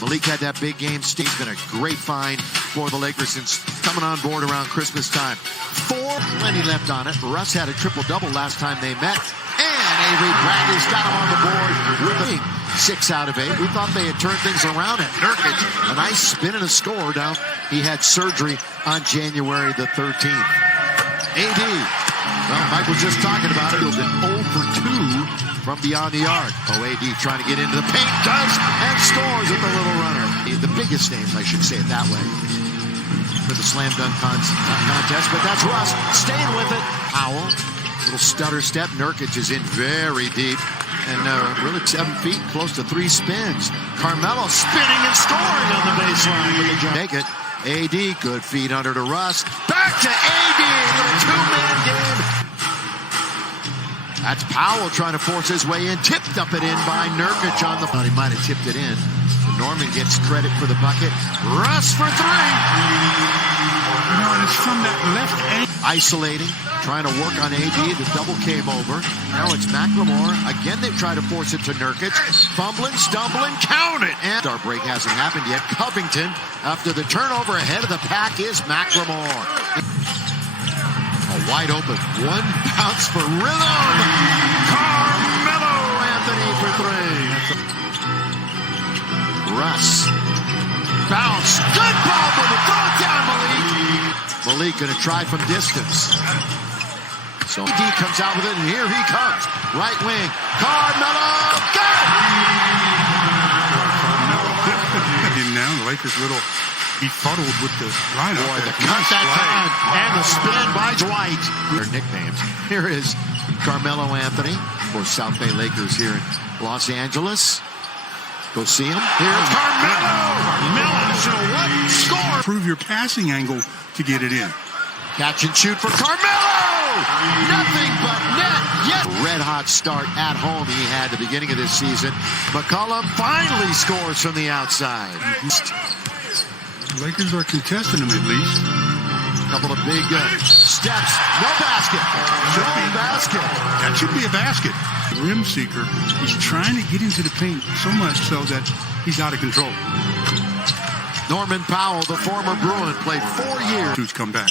Malik had that big game. Steve's been a great find for the Lakers since coming on board around Christmas time. Plenty left on it. Russ had a triple-double last time they met. And Avery Bradley's got him on the board with a 6 out of 8. We thought they had turned things around at Nurkic. A nice spin and a score down. He had surgery on January the 13th. AD. Well, Mike was just talking about it. He's been 0 for 2 from beyond the arc. AD trying to get into the paint. Does and scores with the little runner. The biggest names, I should say it that way, for the slam dunk contest. But that's Russ staying with it. Powell. Little stutter step. Nurkic is in very deep. And really 7 feet, close to 3 spins. Carmelo spinning and scoring on the baseline with the jump. Make it. AD, good feed under to Russ. Back to AD. Little two-man game. That's Powell trying to force his way in. Tipped up it in by Nurkic on the... He might have tipped it in. Norman gets credit for the bucket. Russ for 3. No, and it's from that left angle. Isolating, trying to work on AD. The double came over. Now it's McLemore. Again, they try to force it to Nurkic. Fumbling, stumbling, count it. And our break hasn't happened yet. Covington, after the turnover ahead of the pack, is McLemore. A wide open. One bounce for rhythm. Carmelo Anthony for 3. Russ. Bounce. Good ball for the throw down, Malik. Malik going to try from distance. So AD comes out with it, and here he comes. Right wing. Carmelo. Good! And now the Lakers a little befuddled with the lineup. Boy, the cut that time. And the spin by Dwight. Their nicknames. Here is Carmelo Anthony for South Bay Lakers here in Los Angeles. Go see him. Here's Carmelo. Carmelo, so what score? Improve your passing angle to get it in. Catch and shoot for Carmelo. Nothing but net. Yes. Red hot start at home he had at the beginning of this season. McCollum finally scores from the outside. The Lakers are contesting him at least. Couple of big steps. No basket. No basket. That should be a basket. Rim seeker. He's trying to get into the paint so much so that he's out of control. Norman Powell, the former Bruin, played 4 years. Who's come back?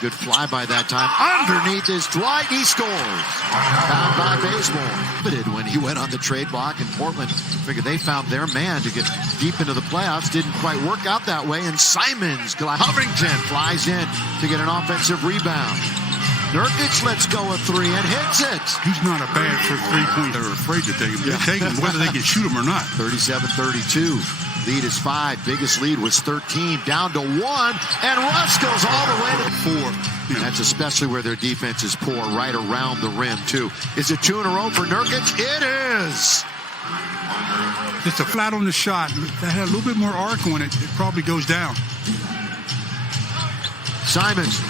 Good fly by that time. Underneath is Dwight. He scores. Found by Bazemore. Limited when he went on the trade block in Portland. Figured they found their man to get deep into the playoffs. Didn't quite work out that way. And Simons, Covington flies in to get an offensive rebound. Nurkic lets go a 3 and hits it. He's not a bad for 3-point. They're afraid to take him. They take him whether they can shoot him or not. 37-32. Lead is 5. Biggest lead was 13. Down to 1. And Russ goes all the way to 4. That's especially where their defense is poor, right around the rim, too. Is it 2 in a row for Nurkic? It is. Just a flat on the shot. That had a little bit more arc on it. It probably goes down. Simons.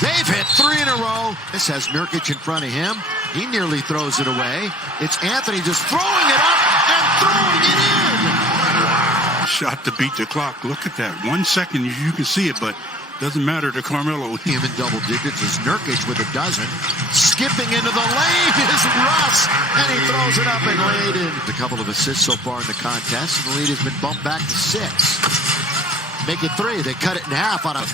They've hit 3 in a row. This has Nurkic in front of him. He nearly throws it away. It's Anthony just throwing it up and throwing it in. Shot to beat the clock. Look at that. 1 second, you can see it, but doesn't matter to Carmelo. Him in double digits is Nurkic with a dozen. Skipping into the lane is Russ, and he throws it up and laid in. A couple of assists so far in the contest, and the lead has been bumped back to 6. Make it 3. They cut it in half on a...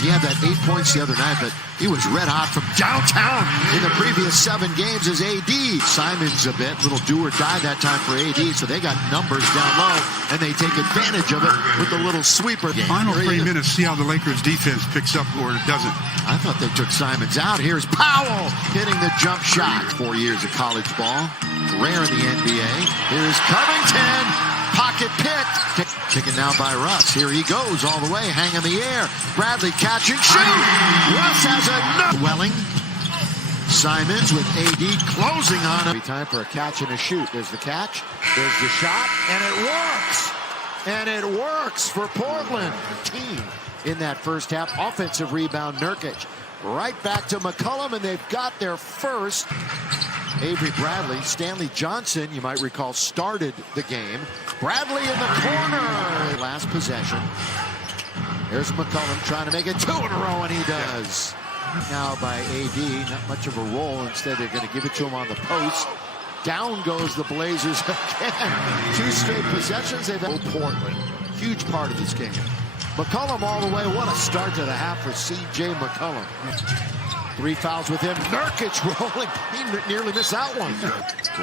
he had that 8 points the other night, but he was red hot from downtown in the previous 7 games as AD. Simons a bit, little do or die that time for AD, so they got numbers down low, and they take advantage of it with the little sweeper game. Final 3 minutes, see how the Lakers defense picks up or it doesn't. I thought they took Simons out. Here's Powell hitting the jump shot. 4 years of college ball, rare in the NBA. Here's Covington. Pocket pick. Taken now by Russ. Here he goes all the way, hang in the air. Bradley catch and shoot. Russ has a Welling. Simons with AD closing on him. Time for a catch and a shoot. There's the catch. There's the shot. And it works. And it works for Portland. Team in that first half. Offensive rebound, Nurkic. Right back to McCollum, and they've got their first. Avery Bradley, Stanley Johnson, you might recall, started the game. Bradley in the corner. Last possession. There's McCollum trying to make it 2 in a row, and he does. Now by AD, not much of a roll. Instead, they're going to give it to him on the post. Down goes the Blazers again. 2 straight possessions. They've had Portland. Huge part of this game. McCollum all the way. What a start to the half for C.J. McCollum. 3 fouls with him. Nurkic rolling. He nearly missed that one.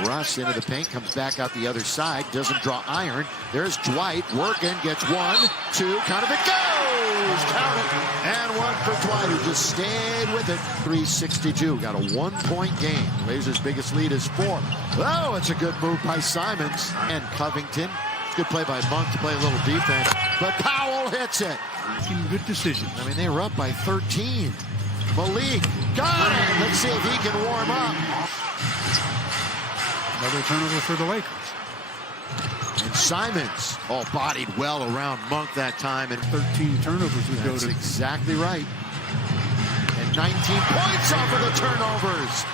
Russ into the paint. Comes back out the other side. Doesn't draw iron. There's Dwight working. Gets 1, 2. Count of it goes. Count it. And 1 for Dwight, who just stayed with it. 3:62. Got a 1-point game. Blazers' biggest lead is 4. Oh, it's a good move by Simons. And Covington. Good play by Monk to play a little defense. But Powell hits it. Making good decisions. I mean, they were up by 13. Malik got it. Let's see if he can warm up. Another turnover for the Lakers. And Simons, all bodied well around Monk that time. And 13 turnovers would go that's to. exactly right. And 19 points off of the turnovers.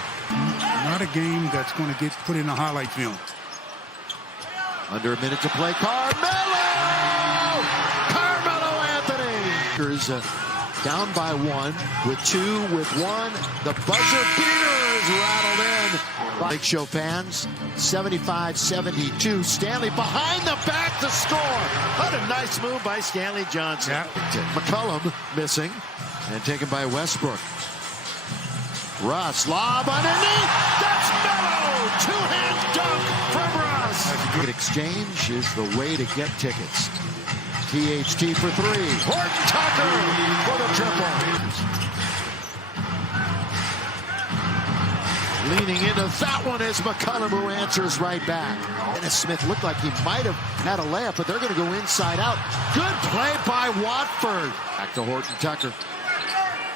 Not a game that's going to get put in a highlight film. Under a minute to play. Carmelo Anthony. Down by 1, with 2, with 1. The buzzer beater is rattled in. Big Show fans, 75-72. Stanley behind the back to score. What a nice move by Stanley Johnson. Yeah. McCollum missing and taken by Westbrook. Russ, lob underneath. That's Melo. 2-hand dunk from Russ. Good exchange is the way to get tickets. THT for 3. Horton Tucker for the triple. Leaning into that one is McCollum, who answers right back. Dennis Smith looked like he might have had a layup, but they're going to go inside out. Good play by Watford. Back to Horton Tucker.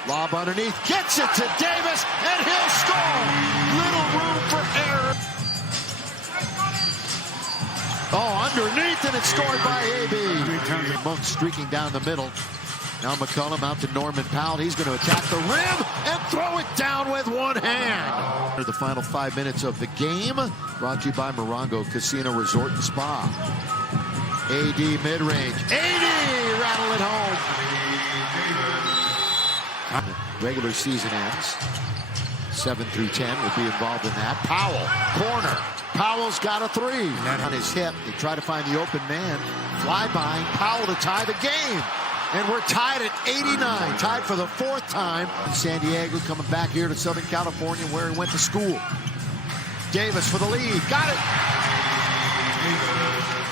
Lob underneath. Gets it to Davis, and he'll score. Little room for error. Oh, underneath, and it's scored by A.B. Monk streaking down the middle. Now McCollum out to Norman Powell. He's going to attack the rim and throw it down with 1 hand. The final 5 minutes of the game, brought to you by Morongo Casino Resort and Spa. AD mid-range. AD rattle it home. Regular season ends. 7 through 10 will be involved in that. Powell, corner. Powell's got a 3. On his hip, they try to find the open man. Fly by Powell to tie the game. And we're tied at 89. Tied for the 4th time. San Diego coming back here to Southern California where he went to school. Davis for the lead. Got it.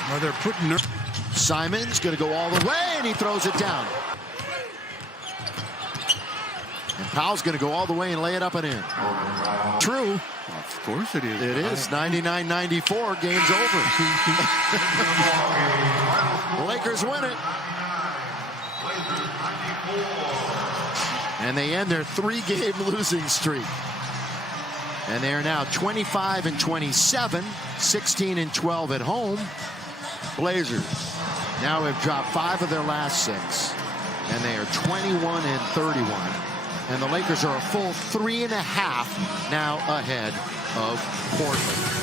Well, they're putting. Simons going to go all the way, and he throws it down. And Powell's going to go all the way and lay it up and in. True. Of course it is. It is. 99-94. Game's over. The Lakers win it. And they end their 3-game losing streak. And they are now 25-27, 16-12 at home. Blazers now have dropped 5 of their last 6. And they are 21-31. And the Lakers are a full 3.5 now ahead of Portland.